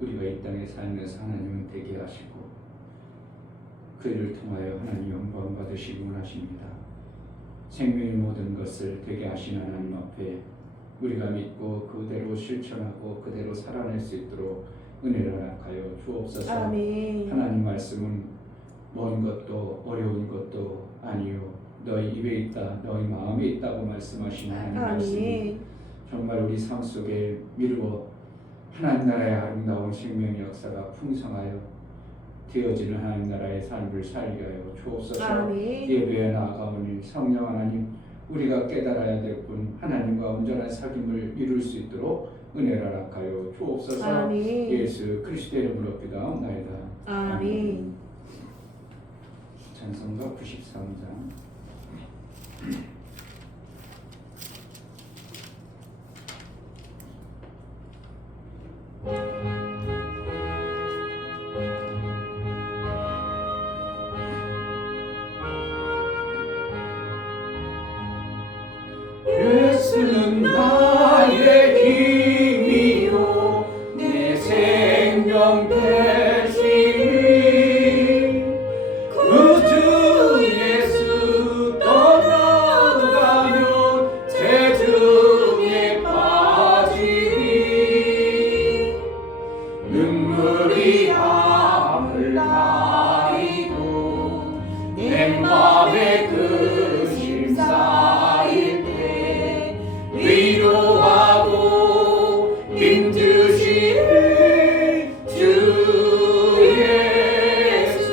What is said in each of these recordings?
우리가 이 땅에 살면서 하나님은 되게 하시고 그 일을 통하여 하나님 영광 받으시기 원하십니다. 생명의 모든 것을 되게 하신 하나님 앞에 우리가 믿고 그대로 실천하고 그대로 살아낼 수 있도록 은혜를 허락하여 주옵소서. 아멘. 하나님 말씀은 먼 것도 어려운 것도 아니요 너희 입에 있다 너희 마음에 있다고 말씀하신 하나님 말씀이 정말 우리 삶 속에 미루어 하나님 나라의 아름다운 생명의 역사가 풍성하여 되어지는 하나님 나라의 삶을 살게 하여 주옵소서. 아멘. 예배에 나아가오니 성령 하나님 우리가 깨달아야 될 분 하나님과 온전한 사귐을 이룰 수 있도록 은혜를 허락하여 주옵소서. 아멘. 예수 그리스도의 이름으로 기도하옵나이다. 아멘. 찬송가 93장. 예수는 나의 힘이요 내 생명 되시니 구주 예수 떠나가면 재중에 빠지니 눈물이 앞을 가리고 내 맘에 근심 쌓일 때 위로하고 힘주시는 주 예수.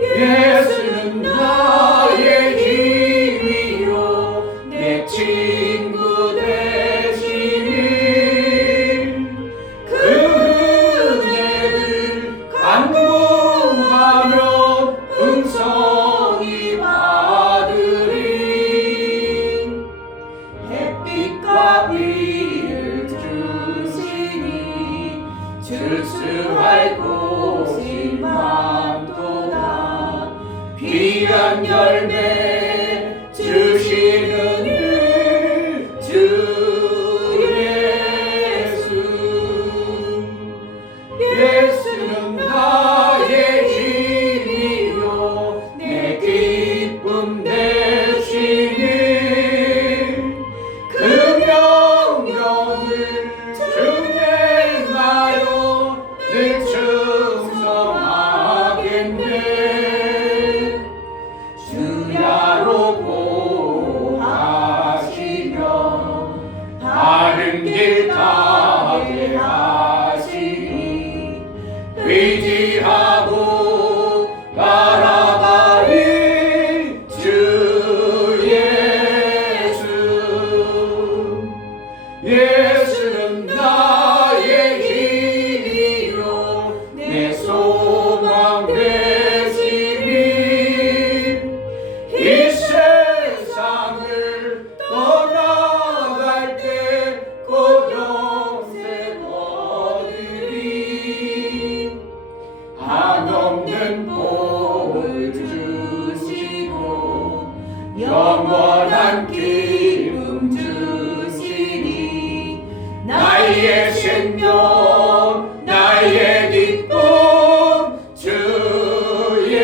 예수는 나의 힘이요 내 친구 되시니 그 은혜를 간구하며 음성이 받으리. 햇빛과 비를 주시니 줄 수 할 곳이 많도다. 귀한 열매 주시는 주 예수. 예수는 나의 힘이요 내 기쁨 되시니 그 명령을 준행하여 늘 충성하겠네. 주야로 보하시며 바른 길 가게 하시니 의지하고 따라가리 주 예수. 예수는 나의 힘이요 내 소망 되시니 이 세상을 떠나갈 때 곧 영생 얻으리. 한없는 복을 주시고 영원한 기쁨 주시니 나의 생명 나의 기쁨 주의.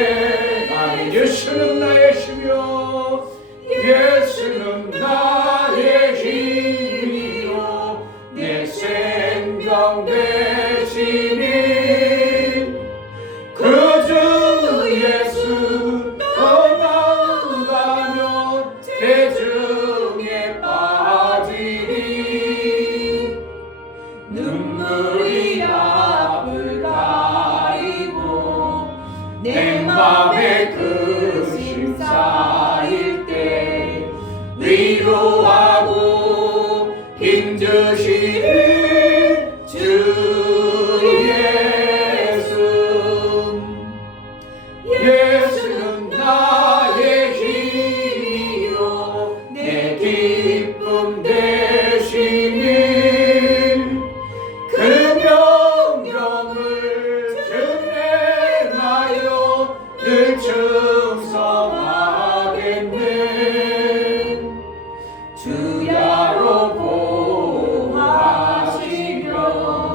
아멘. 예수는 나의 힘이요 예수는 나의 힘이요 내 생명 되시니 그주 예수 떠나가면 대중에 빠지니 눈물이 앞을 가리고 내 맘에 근심 쌓일 때 위로하고 힘주시는 주 예수. 예수는 나의 힘이요 내 기쁨 되시니 그 명령을 준행하여 늘 충성하겠네. 주야로 보하시며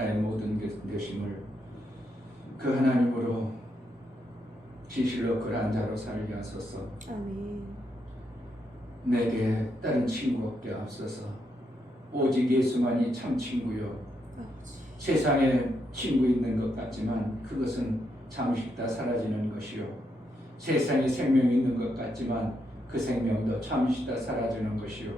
나의 모든 되심을 그 하나님으로 진실로 그러한 자로 살게 하소서. 아멘. 내게 다른 친구 없게 하소서. 오직 예수만이 참 친구요. 아버지. 세상에 친구 있는 것 같지만 그것은 잠시 있다 사라지는 것이요. 세상에 생명이 있는 것 같지만 그 생명도 잠시 있다 사라지는 것이요.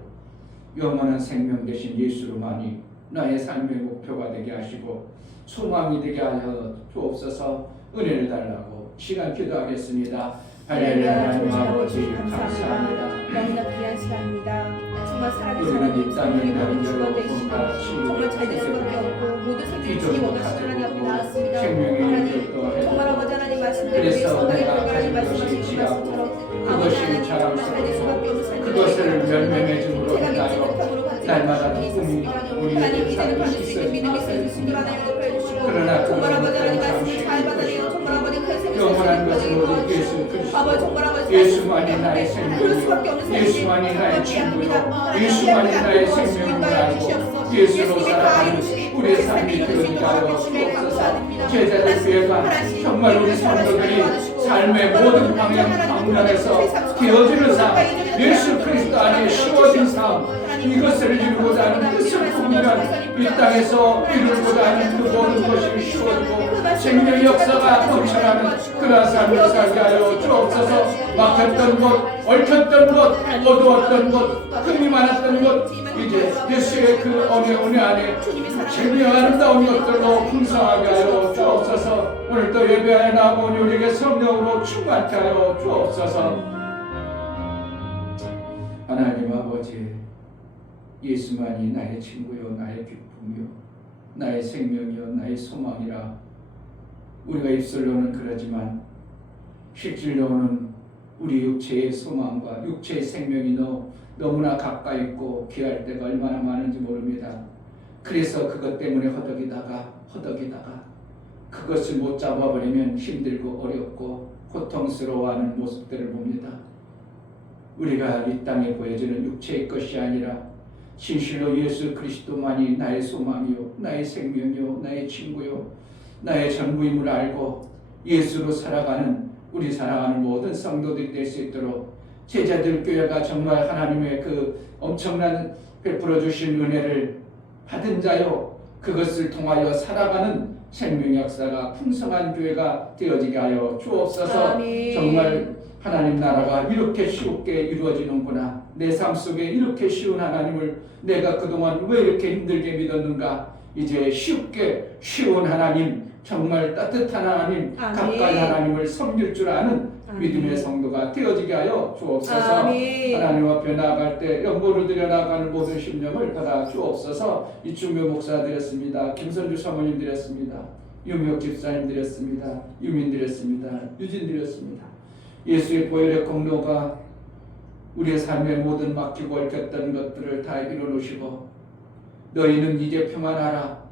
영원한 생명 대신 예수로만이 나의 삶의 목표가 되게 하시고 소망이 되게 하여 주옵소서. 은혜를 달라고 시간 기도하겠습니다. 할렐루야. 하나님 아버지 감사합니다. 너무나 귀한 시간입니다. 정말 살아계신 우리는 하나님, 이 땅에 우리는 다른 주권 여러 되시고 분과 친구 정말 잘 될 수밖에 없고 모든 생명이 주님 원하시는 하나님 앞에 나왔습니다. 하나님 정말 아버지 하나님 말씀대로 우리 성경에 하나님 말씀하신 말씀처럼 아버지 하나님 정말 잘 될 수밖에 없는 삶을 그것을 멸명해줌으로 제가 믿지 인하여 못함으로 가지 날마다 못하는 꿈이 하나님 우리에게 이제는 받을 수 있는 있어지고 믿음이 있을 수 있는 하나님 높여 주시고 그러나 정말 아버지 하나님 그것은 말씀을 잘 받아내요. 정말 아버지 그 생명을 영원한 것은 오직 도와주시고 예수 그리스도 아버지 정말 아버지 예수만이 나의 그럴 수밖에 없는 생명이요 예수만이 나의 친구요 예수만이 나의 생명을 알고 예수로 예수님의 다 살아가는 이루시니 우리의 삶이 되게 하여 주옵소서. 제자들 교회가 정말 우리 성도들이 삶의 모든 방면에서 되어지는 삶 예수 그리스도 안에 쉬워진 삶 이것을 이루고자 하는 그 슬픔이란 이 땅에서 이루고자 하는 그 모든 것이 쉬워지고 생명의 역사가 넘쳐나는 그러한 삶을 살게 하여 주옵소서. 막혔던 것, 얽혔던 것, 어두웠던 것, 흠이 많았던 것 이제 예수의 그 은혜 안에 재미와 아름다운 것들로 풍성하게 하여 주옵소서. 오늘도 예배하여 나아온 우리에게 성령으로 충만케 하여 주옵소서. 하나님 아버지 예수만이 나의 친구요 나의 기쁨이요 나의 생명이요 나의 소망이라 우리가 입술로는 그러지만 실질로는 우리 육체의 소망과 육체의 생명이 너무나 가까이 있고 귀할 때가 얼마나 많은지 모릅니다. 그래서 그것 때문에 허덕이다가 그것을 못 잡아버리면 힘들고 어렵고 고통스러워하는 모습들을 봅니다. 우리가 이 땅에 보여주는 육체의 것이 아니라 진실로 예수 그리스도만이 나의 소망이요 나의 생명이요 나의 친구요 나의 전부임을 알고 예수로 살아가는 우리 사랑하는 모든 성도들이 될 수 있도록 제자들 교회가 정말 하나님의 그 엄청난 베풀어 주신 은혜를 받은 자요 그것을 통하여 살아가는 생명 역사가 풍성한 교회가 되어지게 하여 주옵소서. 아멘. 정말 하나님 나라가 이렇게 쉽게 이루어지는구나. 내 삶 속에 이렇게 쉬운 하나님을 내가 그동안 왜 이렇게 힘들게 믿었는가. 이제 쉽게 쉬운 하나님 정말 따뜻한 하나님 아멘. 가까이 하나님을 섬길 줄 아는 아멘. 믿음의 성도가 되어지게 하여 주옵소서. 아멘. 하나님 앞에 나아갈 때 연보를 드려 나아가는 모든 심령을 받아 주옵소서. 이충묘 목사 드렸습니다. 김선주 사모님 드렸습니다. 유미옥 집사님 드렸습니다. 유민 드렸습니다. 유진 드렸습니다. 예수의 보혈의 공로가 우리의 삶의 모든 막히고 얽혔던 것들을 다 이뤄놓으시고 너희는 이제 평안하라.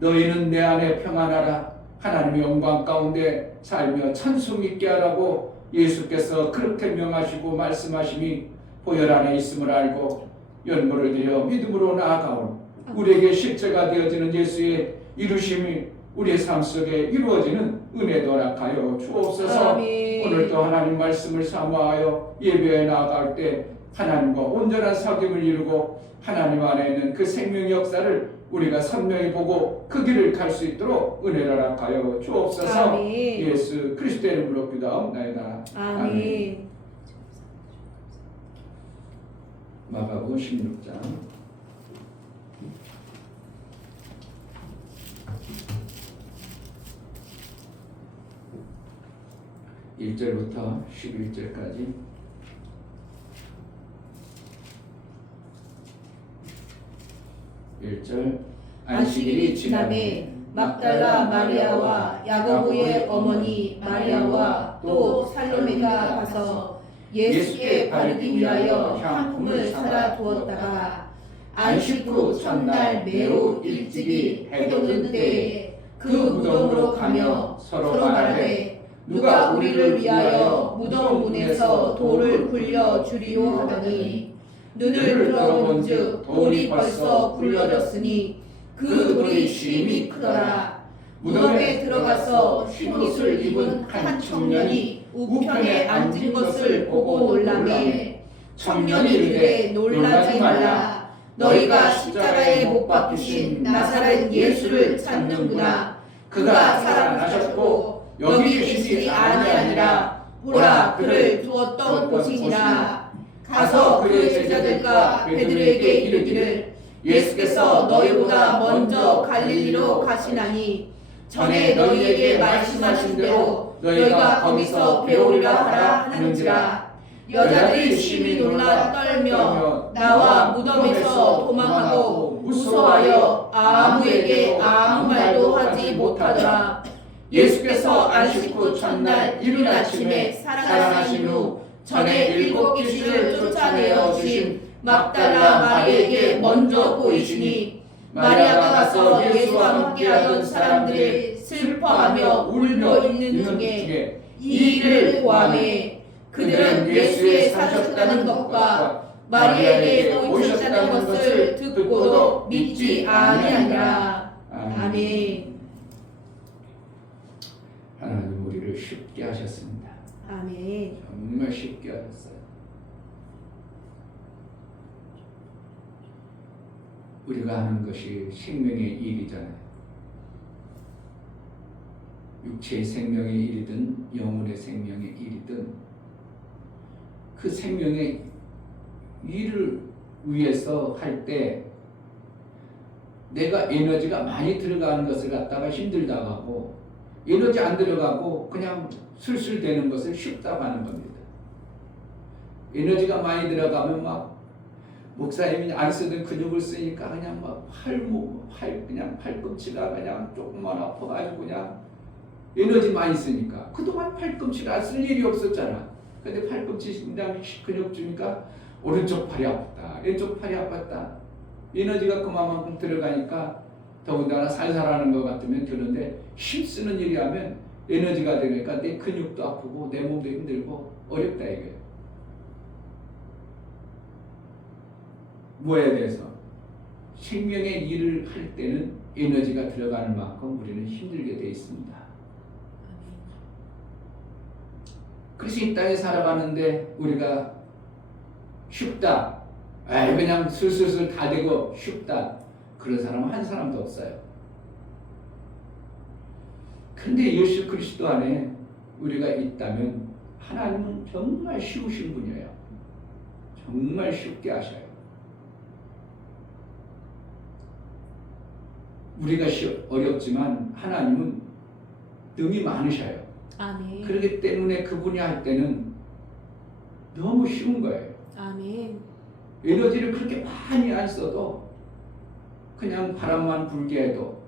너희는 내 안에 평안하라. 하나님의 영광 가운데 살며 찬송 있게 하라고 예수께서 그렇게 명하시고 말씀하심이 보혈 안에 있음을 알고 연모를 드려 믿음으로 나아가오. 우리에게 실제가 되어지는 예수의 이루심이 우리의 삶 속에 이루어지는 은혜도 허락하여 주옵소서. 아멘. 오늘도 하나님 말씀을 사모하여 예배에 나아갈 때 하나님과 온전한 사귐을 이루고 하나님 안에 있는 그 생명의 역사를 우리가 선명히 보고 그 길을 갈 수 있도록 은혜를 허락하여 주옵소서. 아멘. 예수 그리스도의 이름으로 기도하옵나이다. 아멘. 마가복음 16장 1절부터 11절까지 안식일이 지나매 막달라 마리아와 야고보의 어머니 마리아와 또 살로메가 가서 예수께 바르기 위하여 향품을 사다 두었다가 안식 후 첫날 매우 일찍이 해돋는 때에 그 무덤으로 가며 서로 말하되 누가 우리를 위하여 무덤 문에서 돌을 굴려 주리요 하더니 눈을 들어본즉 돌이 벌써 굴려졌으니 그 돌이 심히 크더라. 무덤에 들어가서 흰옷을 입은 한 청년이 우편에 앉은 것을 보고 놀라매 청년이 이르되 놀라지 말라. 너희가 십자가에 못 박히신 나사렛 예수를 찾는구나. 그가 살아나셨고 여기 계시지 아니하니라. 보라, 그를 두었던 곳이니라. 가서 그의 제자들과 베드로에게 이르기를 예수께서 너희보다 먼저 갈릴리로 가시나니 전에 너희에게 말씀하신 대로 너희가 거기서 배우리라 하라 하는지라. 여자들이 심히 놀라 떨며 나와 무덤에서 도망하고 무서워하여 아무에게 아무 말도 하지 못하더라. 예수께서 안식 후 첫날 이른 아침에 살아나신 후 전에 7 귀신을 쫓아내어 주신 막달라 마리에게 먼저 보이시니 마리아가 가서 예수와 함께하던 사람들을 슬퍼하며 울며 있는 중에 이 일을 보아매 그들은 예수의 사셨다는 것과 마리아에게 보이셨다는 것을 듣고도 믿지 아니하니라. 아멘. 하나님 우리를 쉽게 하셨습니다. 아멘. 정말 쉽게 하셨어요. 우리가 하는 것이 생명의 일이잖아요. 육체의 생명의 일이든 영혼의 생명의 일이든 그 생명의 일을 위해서 할 때 내가 에너지가 많이 들어가는 것을 갖다가 힘들다고 하고 에너지 안 들어가고 그냥 술술 되는 것을 쉽다고 하는 겁니다. 에너지가 많이 들어가면 막 목사님이 안 쓰던 근육을 쓰니까 그냥 막 그냥 팔꿈치가 그냥 조금만 아파가지고 그냥 에너지 많이 쓰니까 그동안 팔꿈치를 안 쓸 일이 없었잖아. 근데 팔꿈치 그냥 근육 주니까 오른쪽 팔이 아프다, 왼쪽 팔이 아팠다. 에너지가 그만큼 들어가니까 더군다나 살살하는 것 같으면 되는데 힘쓰는 일이 하면 에너지가 되니까 내 근육도 아프고 내 몸도 힘들고 어렵다 이거예요. 뭐에 대해서? 생명의 일을 할 때는 에너지가 들어가는 만큼 우리는 힘들게 되어 있습니다. 그래서 이 땅에 살아가는데 우리가 쉽다. 그냥 슬슬슬 다 되고 쉽다. 그런 사람은 한 사람도 없어요. 근데 예수 그리스도 안에 우리가 있다면 하나님은 정말 쉬우신 분이에요. 정말 쉽게 하셔요. 우리가 어렵지만 하나님은 능이 많으셔요. 아멘. 그렇기 때문에 그분이 할 때는 너무 쉬운 거예요. 아멘. 에너지를 그렇게 많이 안 써도 그냥 바람만 불게 해도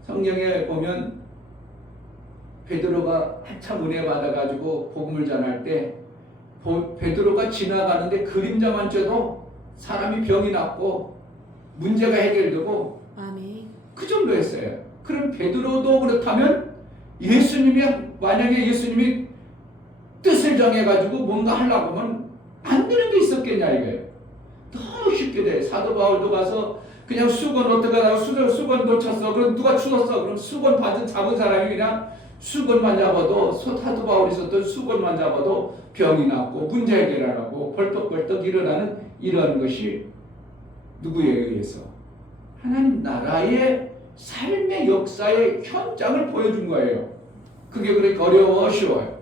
성경에 보면 베드로가 한참 은혜 받아가지고 복음을 전할 때 베드로가 지나가는데 그림자만 쬐도 사람이 병이 낫고 문제가 해결되고 아멘. 그 정도였어요. 그럼 베드로도 그렇다면 만약에 예수님이 뜻을 정해가지고 뭔가 하려고 하면 안 되는 게 있었겠냐 이거예요. 너무 쉽게 돼. 사도 바울도 가서 그냥 수건 어떻게 하다가 수건 놓쳤어. 그럼 누가 추웠어. 그럼 수건 잡은 사람이 그냥 수건만 잡아도 사도 바울이 썼던 수건만 잡아도 병이 낫고 문제 해결하라고 벌떡벌떡 일어나는 이런 것이 누구에 의해서? 하나님 나라의 삶의 역사의 현장을 보여준 거예요. 그게 그렇게 어려워 쉬워요?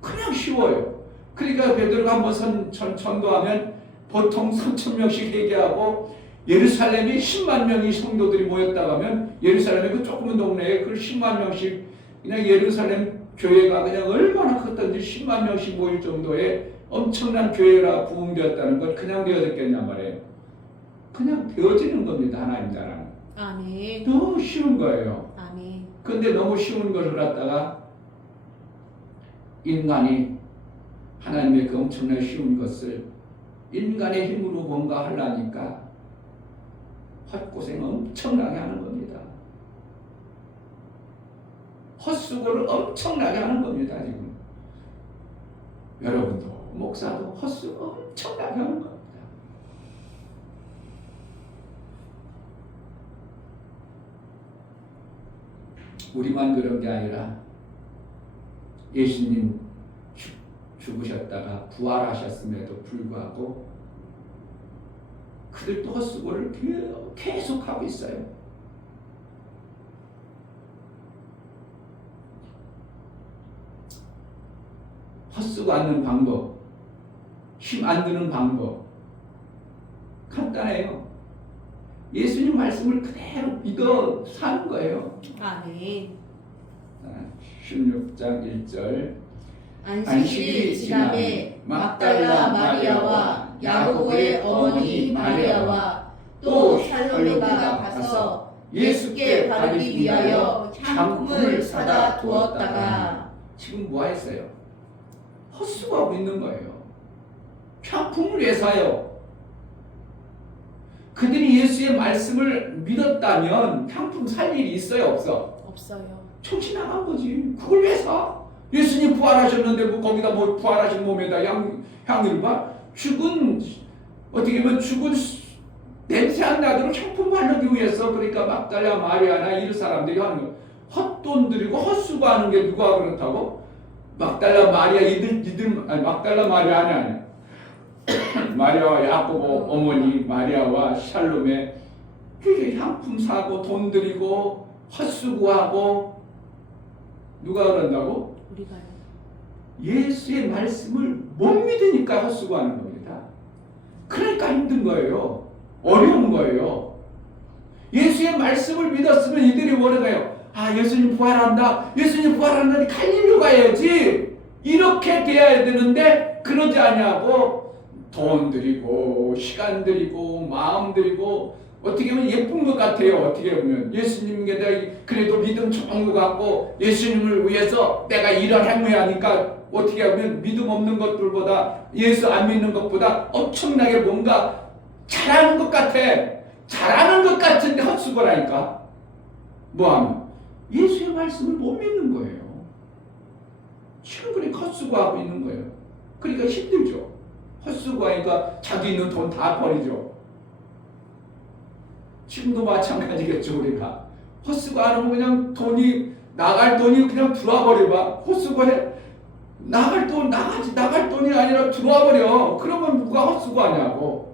그냥 쉬워요. 그러니까 베드로가 한번 전도하면 보통 3,000명씩 회개하고 예루살렘이 10만 명이 성도들이 모였다고 하면 예루살렘의 그 조그만 동네에 그 10만 명씩 그냥 예루살렘 교회가 그냥 얼마나 컸던지 10만 명씩 모일 정도의 엄청난 교회라 부흥되었다는 걸 그냥 되어졌겠냔 말이에요. 그냥 되어지는 겁니다. 하나님 나라는. 아멘. 너무 쉬운 거예요. 아멘. 근데 너무 쉬운 것을 갖다가 인간이 하나님의 그 엄청나게 쉬운 것을 인간의 힘으로 뭔가 하려니까 헛고생 엄청나게 하는 겁니다. 헛수고를 엄청나게 하는 겁니다. 지금 여러분도 목사도 헛수고 엄청나게 하는 겁니다. 우리만 그런 게 아니라 예수님 죽으셨다가 부활하셨음에도 불구하고 그들도 헛수고를 계속하고 있어요. 헛수고 않는 방법, 힘 안 드는 방법 간단해요. 예수님 말씀을 그대로 믿어 사는 거예요. 아멘. 16장 1절 안식일이 지남에 막달라 마리아와 야고보의 어머니 마리아와 또 살로메가 가서 예수께 바르기 위하여 향품을 사다 두었다가. 지금 뭐 했어요? 헛수고하고 있는 거예요. 향품을 왜 사요? 그들이 예수의 말씀을 믿었다면 향품 살 일이 있어요, 없어? 없어요. 정신 나간 거지. 그걸 왜 사? 예수님 부활하셨는데 뭐 거기다 뭐 부활하신 몸에다 향을 봐? 어떻게 보면 죽은 냄새 안 나도록 향품 바르기 위해서 그러니까 막달라 마리아나 이런 사람들이 하는 거. 헛돈 들이고 헛수고하는 게 누가 그렇다고? 막달라 마리아 막달라 마리아 아니야. 마리아와 야고보 어머니 마리아와 샬롬에 그게 향품 사고 돈 들이고 헛수고하고 누가 그런다고? 우리가요. 예수의 말씀을 못 믿으니까 헛수고하는 겁니다. 그러니까 힘든 거예요. 어려운 거예요. 예수의 말씀을 믿었으면 이들이 뭐래요? 아, 예수님 부활한다. 예수님 부활한다니 갈릴리 가야지. 이렇게 돼야 되는데 그러지 않냐고 돈 들이고 시간 들이고 마음 들이고 어떻게 보면 예쁜 것 같아요. 어떻게 보면 예수님께 그래도 믿음 좋은 것 같고 예수님을 위해서 내가 이런 행위를 하니까 어떻게 보면 믿음 없는 것들보다 예수 안 믿는 것보다 엄청나게 뭔가 잘하는 것 같아. 잘하는 것 같은데 헛수고라니까. 뭐하면? 예수의 말씀을 못 믿는 거예요. 지금 그렇게 헛수고하고 있는 거예요. 그러니까 힘들죠. 헛수고하니까 자기 있는 돈 다 버리죠. 지금도 마찬가지겠죠. 우리가 헛수고 안 하면 그냥 나갈 돈이 그냥 들어와 버려봐. 헛수고해. 나갈 돈이 아니라 들어와 버려. 그러면 누가 헛수고하냐고.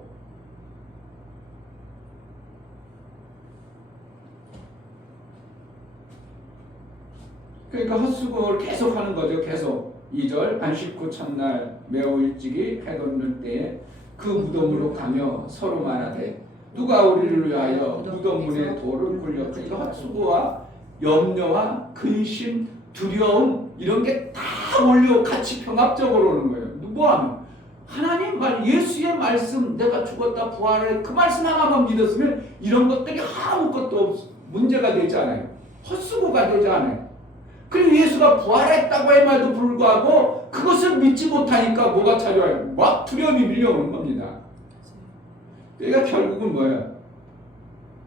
그러니까 헛수고를 계속 하는 거죠. 계속. 2절 안식 후 첫날 매우 일찍이 해 돋는 때에 그 무덤으로 가며 서로 말하되 누가 우리를 위하여 무덤 문에 돌을 굴려. 그러니까 헛수고와 염려와 근심, 두려움 이런 게 다 몰려 같이 병합적으로 오는 거예요. 뭐하면? 하나님 말, 예수의 말씀, 내가 죽었다 부활해 그 말씀 하나만 믿었으면 이런 것들이 아무것도 문제가 되지 않아요. 헛수고가 되지 않아요. 그리고 예수가 부활했다고 함에도 불구하고 그것을 믿지 못하니까 뭐가 찾아와요? 막 두려움이 밀려오는 겁니다. 그러니까 결국은 뭐예요?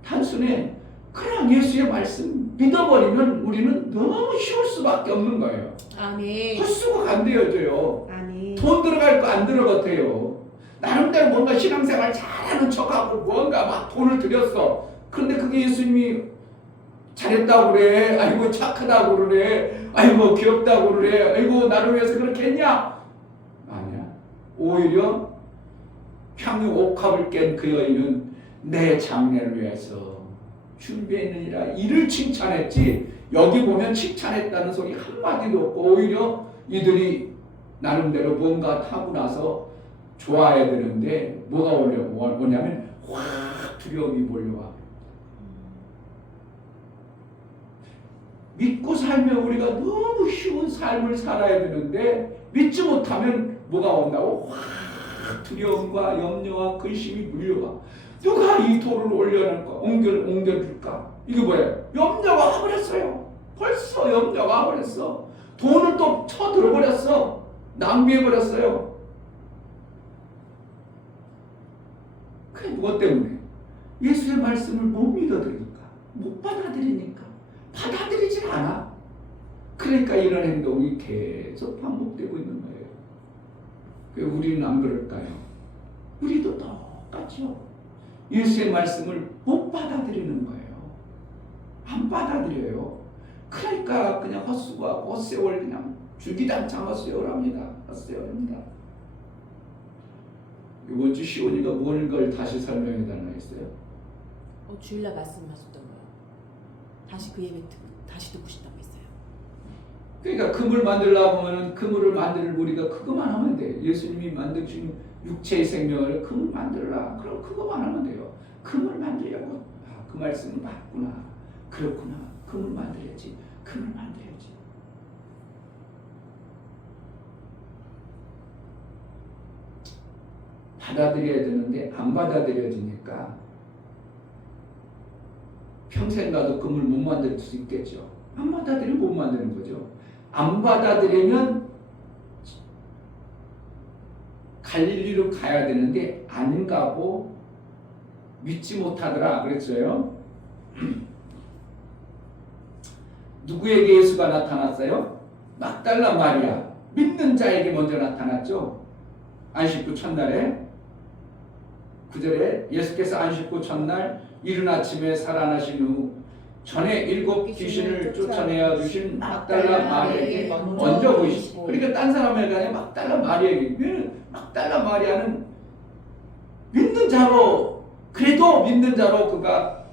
단순히 그냥 예수의 말씀 믿어버리면 우리는 너무 쉬울 수밖에 없는 거예요. 아멘. 헛수고가 안 되어져요. 아멘. 돈 들어갈 거 안 들어갔대요. 나름대로 뭔가 신앙생활 잘하는 척하고 뭔가 막 돈을 들였어. 그런데 그게 예수님이 잘했다고 그래. 아이고 착하다고 그래. 아이고 귀엽다고 그래. 아이고 나를 위해서 그렇게 했냐? 아니야. 오히려 향유 옥합을 깬 그 여인은 내 장례를 위해서 준비했느니라 이를 칭찬했지. 여기 보면 칭찬했다는 소리 한마디도 없고 오히려 이들이 나름대로 뭔가 타고 나서 좋아해야 되는데 뭐가 오냐면 확 두려움이 몰려와. 믿고 살면 우리가 너무 쉬운 삶을 살아야 되는데 믿지 못하면 뭐가 온다고? 확 두려움과 염려와 근심이 물려와. 누가 이 돌을 옮겨줄까? 이게 뭐예요? 염려가 와버렸어요. 벌써 염려가 와버렸어. 돈을 또 쳐들어버렸어. 낭비해버렸어요. 그게 무엇 때문에? 예수의 말씀을 못 믿어들으니까, 못 받아들이니까, 받아들이질 않아. 그러니까 이런 행동이 계속 반복되고 있는 거예요. 우리는 안 그럴까요? 우리도 똑같죠. 예수의 말씀을 못 받아들이는 거예요. 안 받아들여요. 그러니까 그냥 헛수고하고 헛세월 그냥 주기장창 헛세월합니다. 헛세월입니다. 이번 주 시온이가 뭘 다시 설명해 달라 했어요? 주일날 말씀하셨던 거요. 다시 그 예배 다시 듣고 싶다고 했어요. 그러니까 금을 만들려고 하면은 금을 만들 우리가 그거만 하면 돼. 예수님이 만드신 육체의 생명을 금을 만들라. 그럼 그거만 하면 돼요. 금을 만들려고 그 말씀은 맞구나. 그렇구나. 금을 만들어야지. 금을 만들어야지. 받아들여야 되는데 안 받아들여지니까 평생 가도 금을 못 만들 수 있겠죠. 안 받아들이면 못 만드는 거죠. 안 받아들이면 갈릴리로 가야 되는데 안 가고 믿지 못하더라 그랬어요. 누구에게 예수가 나타났어요? 막달라 마리아 믿는 자에게 먼저 나타났죠. 안식구 첫날에 9절에 예수께서 안식구 첫날 이른 아침에 살아나신 후 전에 7 귀신을 쫓아내어 주신 막달라 마리아에게 먼저 보이시고, 그러니까 딴 사람에게 아니라 막달라 마리아에게. 왜냐면 막달라 마리아는 믿는 자로, 그래도 믿는 자로 그가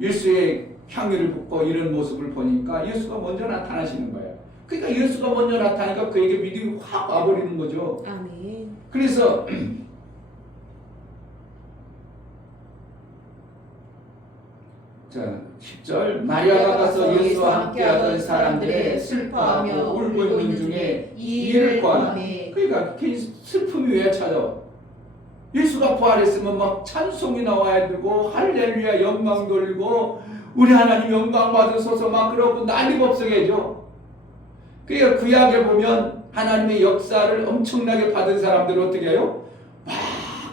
예수의 향유를 붓고 이런 모습을 보니까 예수가 먼저 나타나시는 거예요. 그러니까 예수가 먼저 나타나니까 그에게 믿음이 확 와버리는 거죠. 아멘. 그래서 자 10절 마리아가 가서 예수와 함께하던 사람들의 슬퍼하며 울고 있는 중에 이 일을 구하네. 그러니까 슬픔이 왜 찾아와? 예수가 부활했으면 막 찬송이 나와야 되고 할렐루야 영광 돌리고 우리 하나님 영광 받으소서 막 그러고 난리가 없어야죠. 그러니까 구약에 보면 하나님의 역사를 엄청나게 받은 사람들은 어떻게 해요? 막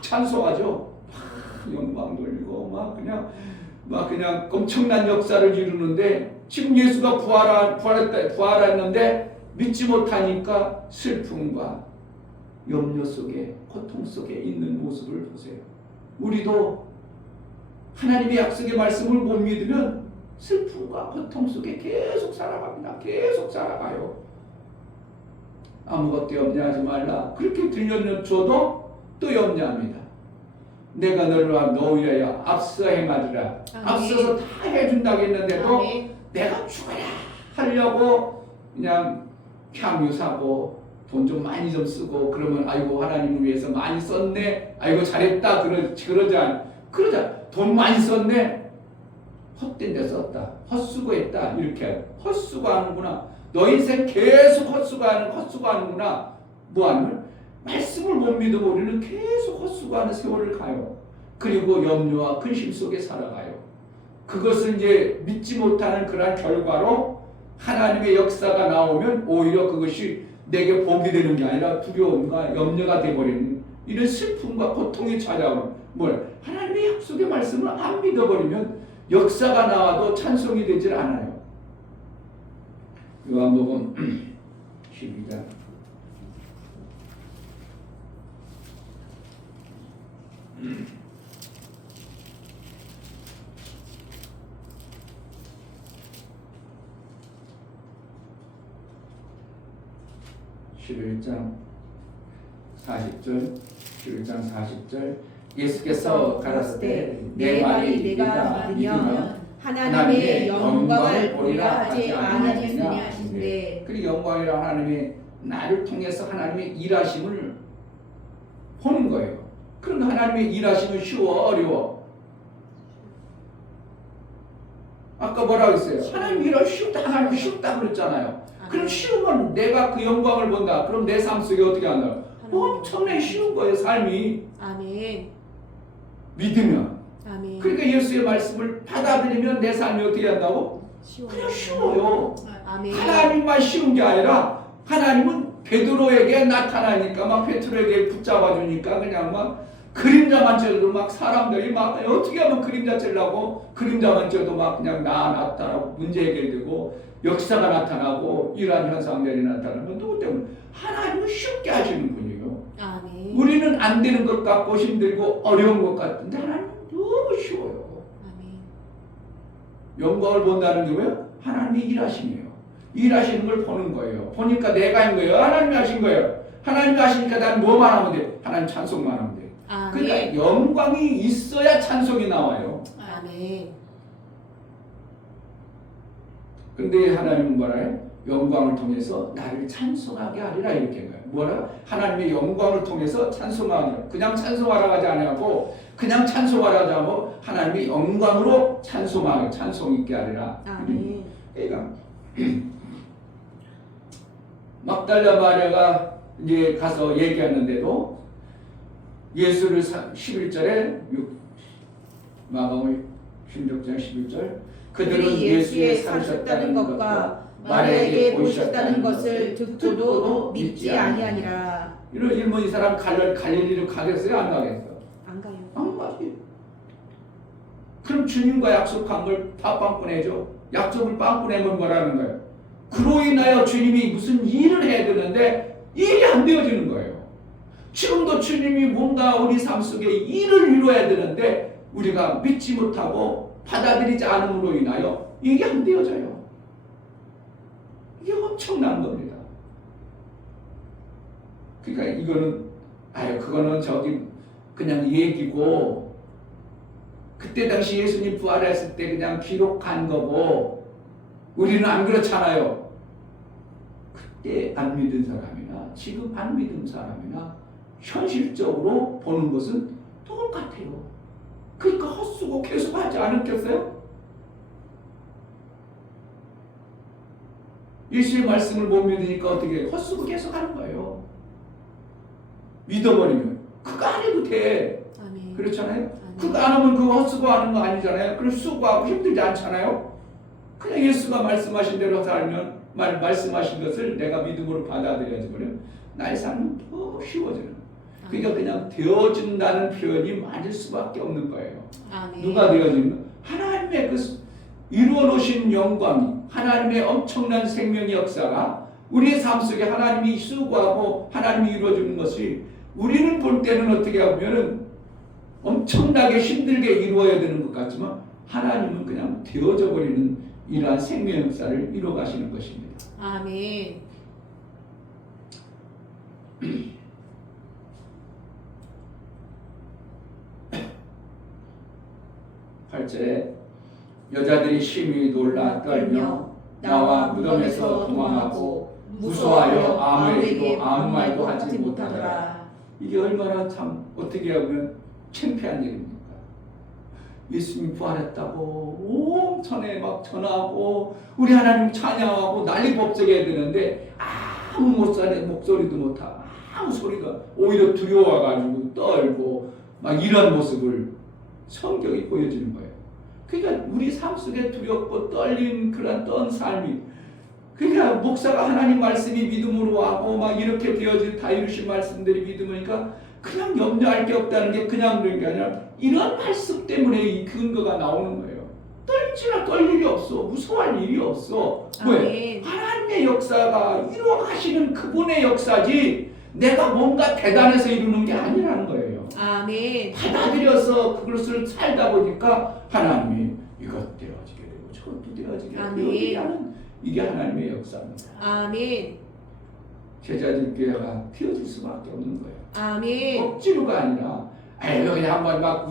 찬송하죠. 막 영광 돌리고 막 그냥 엄청난 역사를 이루는데 지금 예수가 부활했는데 믿지 못하니까 슬픔과 염려 속에 고통 속에 있는 모습을 보세요. 우리도 하나님의 약속의 말씀을 못 믿으면 슬픔과 고통 속에 계속 살아갑니다. 계속 살아가요. 아무것도 염려하지 말라. 그렇게 들려줘도 또 염려합니다. 내가 너를 위하여 앞서 행하리라. 앞서서 다 해준다고 했는데도 내가 죽어야 하려고 그냥 향유 사고 돈 좀 많이 좀 쓰고 그러면 아이고 하나님을 위해서 많이 썼네. 아이고 잘했다. 그러자 돈 많이 썼네. 헛된 데 썼다. 헛수고했다. 이렇게 헛수고하는구나. 너 인생 계속 헛수고하는구나. 뭐하면 말씀을 못 믿으면 우리는 계속 헛수고하는 세월을 가요. 그리고 염려와 근심 속에 살아가요. 그것을 이제 믿지 못하는 그러한 결과로 하나님의 역사가 나오면 오히려 그것이 내게 복이 되는 게 아니라 두려움과 염려가 되어버리는 이런 슬픔과 고통이 찾아오는 하나님의 약속의 말씀을 안 믿어버리면 역사가 나와도 찬송이 되질 않아요. 요한복음 12장 11장 40절 11장 40절 예수께서 가라사대 내 말이 네가 믿으면 하나님의 영광을 보리라 하지 아니하느냐 하시는데, 그리고 영광이라 하나님의 나를 통해서 하나님의 일하심을 보는 거예요. 그런데 하나님의 일하심은 쉬워 어려워? 아까 뭐라고 했어요? 하나님 일을 쉽다. 하나님 쉽다 그랬잖아요. 그럼 쉬우면 내가 그 영광을 본다. 그럼 내 삶 속에 어떻게 한다? 엄청나게 쉬운 거예요. 삶이. 아멘. 믿으면. 아멘. 그러니까 예수의 말씀을 받아들이면 내 삶이 어떻게 한다고? 그냥 쉬워요. 아멘. 하나님만 쉬운 게 아니라 하나님은 베드로에게 나타나니까 막 베드로에게 붙잡아주니까 그냥 막 그림자만 쪄도 막 사람들이 막 어떻게 하면 그림자 찌려고 그림자만 쪄도 막 그냥 나타나고 문제 해결되고 역사가 나타나고 이러한 현상들이 나타나면 누구 때문에? 하나님은 쉽게 하시는 분이에요. 아멘. 우리는 안 되는 것 같고 힘들고 어려운 것 같은데 하나님은 너무 쉬워요. 아멘. 영광을 본다는 게 뭐예요? 하나님이 일하심이에요. 일하시는 걸 보는 거예요. 보니까 내가 한 거예요. 하나님이 하신 거예요. 하나님이 하시니까 난 뭐만 하면 돼? 하나님 찬송만 하면 돼. 그러니까 영광이 있어야 찬송이 나와요. 아멘. 근데 하나님은 뭐라 해요? 영광을 통해서 나를 찬송하게 하리라 이렇게 한 거예요. 뭐라? 하나님의 영광을 통해서 찬송하게. 그냥 찬송하라 하지 않고 그냥 찬송하라 하지 않고 하나님의 영광으로 찬송하게, 찬송 있게 하리라. 아멘. 그러니까 막달라 마리아가 이제 가서 얘기하는데도 예수를 11절에 마가복음 16장 11절 그들은 예수의 살으셨다는 것과 마리아에게 보이셨다는 것을 듣고도 믿지 아니하니라. 이러면 이 사람 갈릴리로 가겠어요? 안 가겠어요? 안 가요. 안 가지. 그럼 주님과 약속한 걸 다 빵꾸내죠. 약속을 빵꾸내면 뭐라는 거예요? 그로 인하여 주님이 무슨 일을 해야 되는데 일이 안 되어지는 거예요. 지금도 주님이 뭔가 우리 삶 속에 일을 이루어야 되는데 우리가 믿지 못하고 받아들이지 않음으로 인하여 일이 안 되어져요. 이게 엄청난 겁니다. 그러니까 이거는 그거는 저기 그냥 얘기고 그때 당시 예수님 부활했을 때 그냥 기록한 거고 우리는 안 그렇잖아요. 그때 안 믿은 사람이나 지금 안 믿은 사람이나 현실적으로 보는 것은 똑같아요. 그러니까 헛수고 계속 하지 않았겠어요? 예수의 말씀을 못 믿으니까 어떻게 헛수고 계속 하는 거예요. 믿어버리면 그거 안 해도 돼. 아멘. 그렇잖아요. 아멘. 그거 안 하면 그거 헛수고 하는 거 아니잖아요. 그럼 수고하고 힘들지 않잖아요. 그냥 예수가 말씀하신 대로 살면 말씀하신 것을 내가 믿음으로 받아들여지 버리면 나의 삶은 더 쉬워지는. 그러니까 그냥 되어진다는 표현이 맞을 수밖에 없는 거예요. 아멘. 누가 되어지는? 하나님의 그 이루어 놓으신 영광이, 하나님의 엄청난 생명의 역사가 우리의 삶 속에 하나님이 수고하고 하나님이 이루어주는 것이 우리는 볼 때는 어떻게 하면은 엄청나게 힘들게 이루어야 되는 것 같지만 하나님은 그냥 되어져 버리는 이러한 생명 역사를 이루어 가시는 것입니다. 아멘. 8절에 여자들이 심히 놀라 떨며 나와 무덤에서 도망하고 무서워하여 아무에게도 아무 말도 하지 못하더라. 이게 얼마나 참 어떻게 하면 창피한 일입니까? 예수님 부활했다고 온 전에 막 전하고 우리 하나님 찬양하고 난리 법석해야 되는데 아무 목소리도 못하고 아무 소리가 오히려 두려워가지고 떨고 막 이런 모습을 성경이 보여주는 거예요. 그러니까 우리 삶 속에 두렵고 떨린 그런 떤 삶이 그러니까 목사가 하나님 말씀이 믿음으로 하고 막 이렇게 되어진 다 이루신 말씀들이 믿음이니까 그냥 염려할 게 없다는 게 그냥 그런 게 아니라 이런 말씀 때문에 이 근거가 나오는 거예요. 떨 일이 없어. 무서워할 일이 없어. 왜? 하나님의 역사가 이루어 가시는 그분의 역사지 내가 뭔가 대단해서 이루는 게 아니라는 거예요. 아멘. 받아들여서 그것을 살다 보니까 하나님이 이것 되어지게 되고 저것도 되어지게 되고 이게 하나님의 역사입니다. 아멘. 제자들교회가 되어질 수밖에 없는 거예요. 아멘. 억지로가 아니라 그냥 한번 막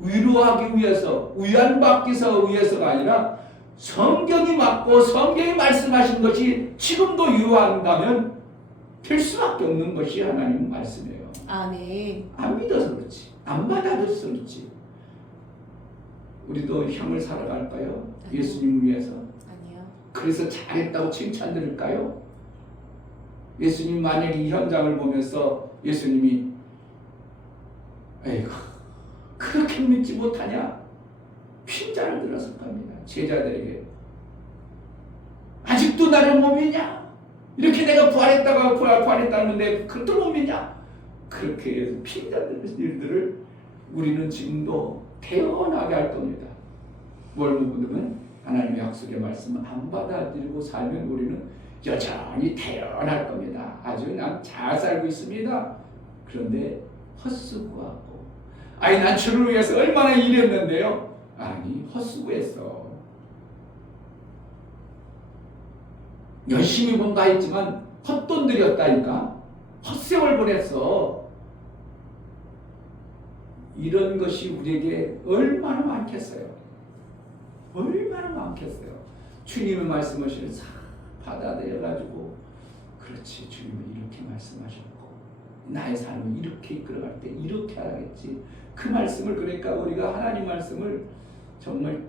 위로하기 위해서 위안받기 위해서가 아니라 성경이 맞고 성경이 말씀하신 것이 지금도 유효한다면 될 수밖에 없는 것이 하나님 말씀이에요. 아멘. 안 믿어서 그렇지. 안 받아들여서 그렇지. 우리도 형을 살아갈까요? 예수님을 위해서? 아니요. 그래서 잘했다고 칭찬 들을까요? 예수님 만약에 이 현장을 보면서 예수님이 에이구 그렇게 믿지 못하냐? 핀잔을 들었을 겁니다. 제자들에게 아직도 나를 못 믿냐? 이렇게 내가 부활했다는데 그것도 못 믿냐? 그렇게 해서 핀잔 들은 일들을 우리는 지금도 태어나게 할 겁니다. 뭘 묻으면 하나님의 약속의 말씀을 안 받아들이고 살면 우리는 여전히 태어날 겁니다. 아주 그냥 잘 살고 있습니다. 그런데 헛수고하고 난 주를 위해서 얼마나 일했는데요. 헛수고했어. 열심히 뭔가 했지만 헛돈 들였다니까. 헛세월 보냈어. 이런 것이 우리에게 얼마나 많겠어요. 얼마나 많겠어요. 주님의 말씀을 싹 받아들여가지고 그렇지, 주님은 이렇게 말씀하셨고 나의 삶을 이렇게 이끌어갈 때 이렇게 하겠지. 그 말씀을, 그러니까 우리가 하나님 말씀을 정말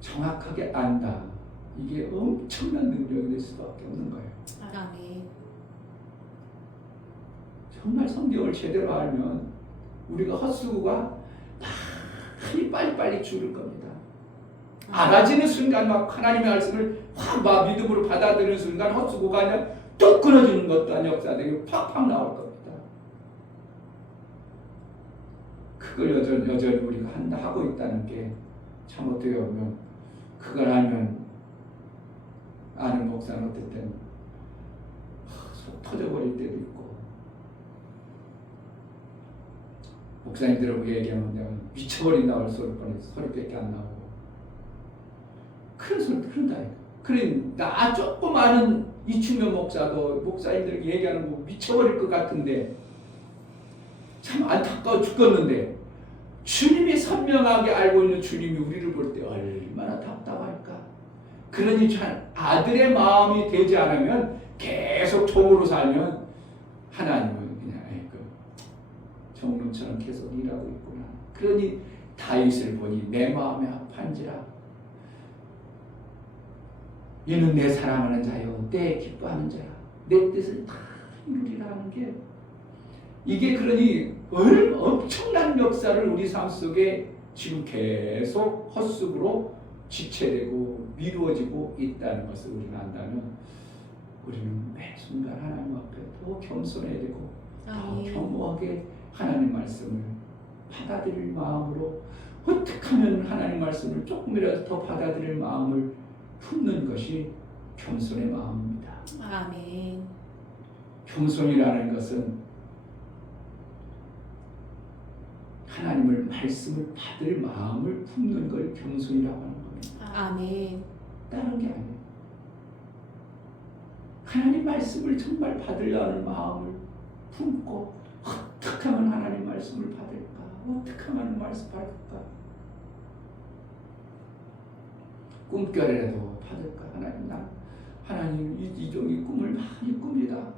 정확하게 안다. 이게 엄청난 능력이 될 수밖에 없는 거예요. 아멘. 정말 성경을 제대로 알면 우리가 헛수고가 많이 빨리빨리 줄을 겁니다. 알아지는 순간 막 하나님의 말씀을 확 막 믿음으로 받아들이는 순간 헛수고가 아니라 뚝 끊어지는 것도 아닌 역사되게 팍팍 나올 겁니다. 그걸 여전히 우리가 하고 있다는 게 참 어떻게 보면, 그걸 알면 아는 목사는 어떨 때는 속 터져버릴 때도 있고, 목사님들하고 얘기하면 내가 미쳐버린다고 소리밖에 안 나오고 그런 소리 그런다니까. 그래, 나 조금 아는 이충현 목사도 목사님들에게 얘기하는 거 미쳐버릴 것 같은데 참 안타까워 죽겠는데, 주님이 선명하게 알고 있는 주님이 우리를 볼 때 얼마나 답답할까. 그러니 아들의 마음이 되지 않으면, 계속 종으로 살면 하나님은 그냥 종로처럼 계속 일하고 있구나. 그러니 다윗을 보니 내 마음에 합한지라 이는 내 사랑하는 자요 내 기뻐하는 자야, 내 뜻을 다 이루리라 하는 게, 이게 그러니 엄청난 역사를 우리 삶 속에 지금 계속 헛수고로 지체되고 미루어지고 있다는 것을 우리는 안다면, 우리는 매 순간 하나님 앞에 더 겸손해야 되고 더 겸허하게 하나님 말씀을 받아들일 마음으로, 어떻게 하면 하나님 말씀을 조금이라도 더 받아들일 마음을 품는 것이 겸손의 마음입니다. 아멘. 겸손이라는 것은 하나님을 말씀을 받을 마음을 품는 걸 겸손이라고 하는 겁니다. 아멘. 다른 게 아니에요. 하나님 말씀을 정말 받으려는 마음을 품고, 어떻게 하면 하나님 말씀을 받을까? 어떻게 하면 말씀 받을까? 꿈결이라도 받을까? 하나님 이 종이 꿈을 많이 꿉니다.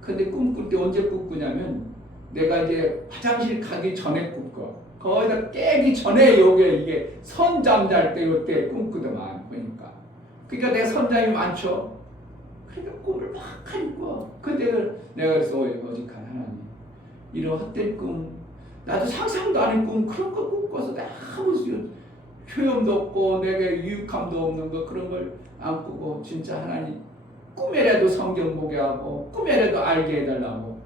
근데 꿈꿀 때 언제 꿈꾸냐면, 내가 이제 화장실 가기 전에 꿈꿔. 거기다 깨기 전에 이게 선잠 잘 때 이때 꿈꾸더만. 그러니까 내가 선잠이 많죠. 그러니까 꿈을 막 꿔. 그때 내가 그래서 어직한 하나님, 이런 헛된 꿈, 나도 상상도 안 한 꿈, 그런 거 꿈꿔서 아무 효용도 없고 내게 유익함도 없는 거, 그런 걸 안 꾸고, 진짜 하나님 꿈에라도 성경 보게 하고 꿈에라도 알게 해달라고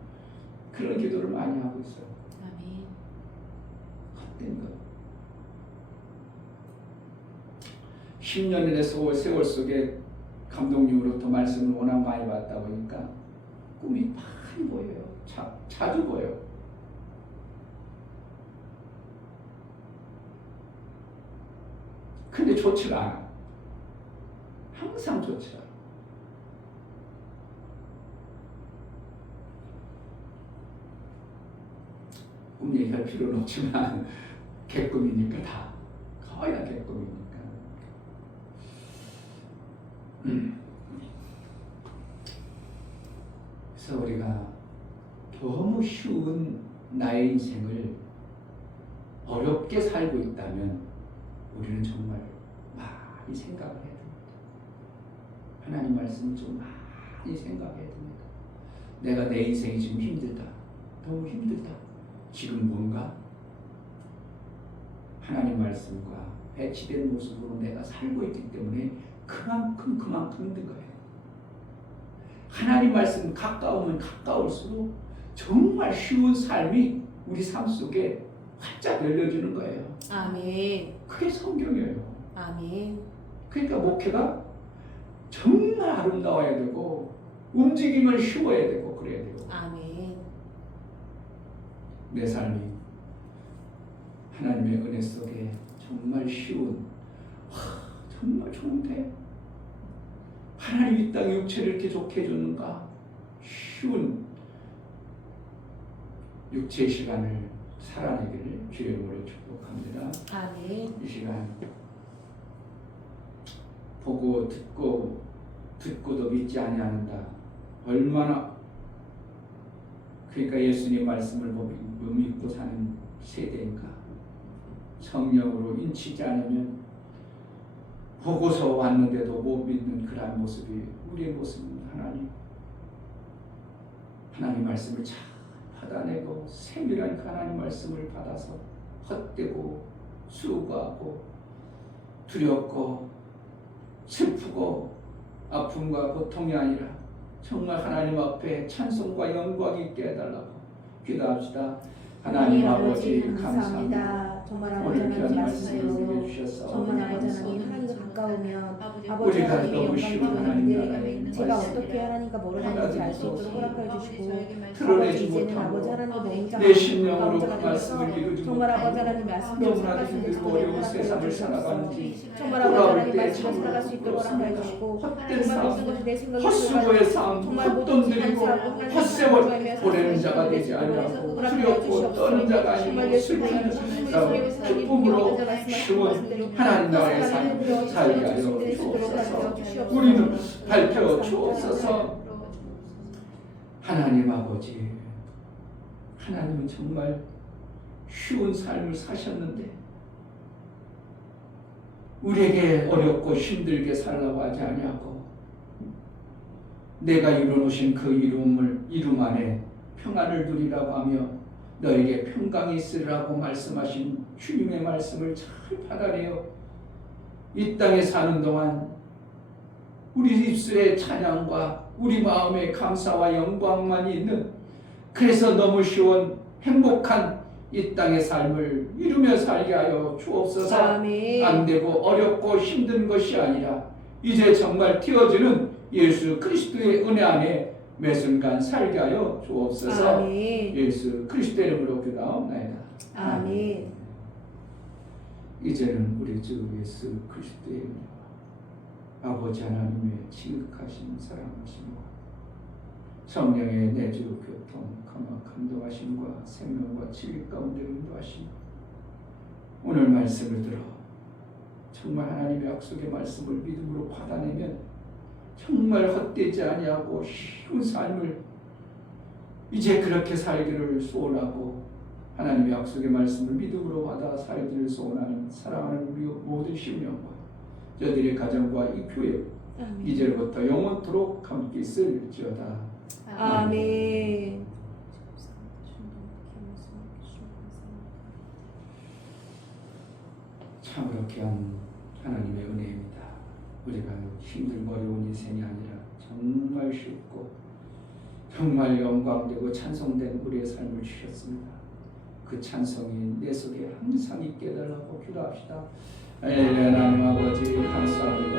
그런 기도를 많이 하고 있어요. 아멘. 헛된 것. 10년의 세월 속에 감독님으로부터 말씀을 워낙 많이 받다 보니까 꿈이 많이 보여요. 자주 보여요. 근데 좋지가 않아. 항상 좋지가 않아. 꿈 얘기할 필요는 없지만 개꿈이니까 다 거의 다 개꿈이니까. 그래서 우리가 너무 쉬운 나의 인생을 어렵게 살고 있다면 우리는 정말 많이 생각을 해야 됩니다. 하나님 말씀을 좀 많이 생각해야 됩니다. 내가 내 인생이 지금 힘들다. 너무 힘들다. 지금 뭔가 하나님 말씀과 배치된 모습으로 내가 살고 있기 때문에 그만큼 힘든 거예요. 하나님 말씀 가까우면 가까울수록 정말 쉬운 삶이 우리 삶 속에 활짝 열려주는 거예요. 아멘. 그게 성경이에요. 아멘. 그러니까 목회가 정말 아름다워야 되고 움직이면 쉬워야 되고 그래야 되고. 아멘. 내 삶이 하나님의 은혜 속에 정말 쉬운 정말 좋은데 하나님 이 땅에 육체를 이렇게 좋게 해주는가? 쉬운 육체의 시간을 살아내기를 주의 이름으로 축복합니다. 아멘. 이 시간 보고 듣고도 믿지 아니하는다. 얼마나 그러니까 예수님 말씀을 못 믿고 사는 세대인가. 성령으로 인치지 않으면 보고서 왔는데도 못 믿는 그러한 모습이 우리의 모습입니다. 하나님 말씀을 잘 받아내고 세밀한 그 하나님 말씀을 받아서 헛되고 수고하고 두렵고 슬프고 아픔과 고통이 아니라 정말 하나님 앞에 찬송과 영광이 있게 해달라고 기도합시다. 하나님 아버지 감사합니다. 정말 오늘 아버지 귀한 하나님 말씀을 말씀으로 주게 주셔서 정말 아버지 하나님 하나님과 가까우면 아버지 우리가 하나님의 너무 영광이 쉬운 하나님 나라에 되는데 있는 제가 말씀을 어떻게 하나님과 뭐를 하는지 알 수 있도록 허락해 주시고 드러내지 아버지 이제는 아버지 못하고 하나님과 너무 내 심령으로 그 가까운 말씀을 자가 이루지 정말 아버지 못하고 하나님 말씀대로 너무나 살아갈 수 있는 힘들고 저를 어려운 허락해 세상을 주시옵소서. 살아가는지 정말 아버지 돌아올 하나님 때 말씀대로 참 살아갈 수 있도록 허락해 부끄럽습니다. 주시고 헛된 정말 모든 삶, 것이 내 생각이 헛수고의 삶, 정말 모든 헛돈 들이고 헛세월 보내는 자가 되지 아니하고 두렵고 떠는 자가 아니고 슬픈 기쁨으로 쉬운 하나님 나라의 삶을 살게 하여 주옵소서. 우리는 밝혀 주옵소서. 하나님 아버지, 하나님은 정말 쉬운 삶을 사셨는데 우리에게 어렵고 힘들게 살라고 하지 아니하고 내가 이루어놓으신 그 이름 안에 평안을 누리라고 하며 너에게 평강이 있으리라고 말씀하신 주님의 말씀을 잘 받아내어 이 땅에 사는 동안 우리 입술에 찬양과 우리 마음에 감사와 영광만 있는 그래서 너무 쉬운 행복한 이 땅의 삶을 이루며 살게 하여 주옵소서. 아멘. 안 되고 어렵고 힘든 것이 아니라 이제 정말 튀어지는 예수 그리스도의 은혜 안에 매 순간 살게 하여 주옵소서. 아멘. 예수 그리스도의 이름으로 기도하옵나이다. 아멘. 이제는 우리 주 예수 그리스도의 은혜와 아버지 하나님의 지극하신 사랑하심과 성령의 내주 교통 감동하심과 생명과 진리 가운데 인도하심 오늘 말씀을 들어 정말 하나님의 약속의 말씀을 믿음으로 받아내면 정말 헛되지 아니하고 쉬운 삶을 이제 그렇게 살기를 소원하고 하나님의 약속의 말씀을 믿음으로 받아 살기를 소원하는 사랑하는 우리 모든 심령과 저들의 가정과 이 교회 아멘. 이제부터 영원토록 함께 있을지어다. 아멘. 참으로 귀한 하나님의 은혜입니다. 우리가 힘들고 어려운 인생이 아니라 정말 쉽고 정말 영광되고 찬송된 우리의 삶을 주셨습니다. 그 찬송이 내 속에 항상 있게 해달라고 기도합시다. 하나님 아버지 감사합니다.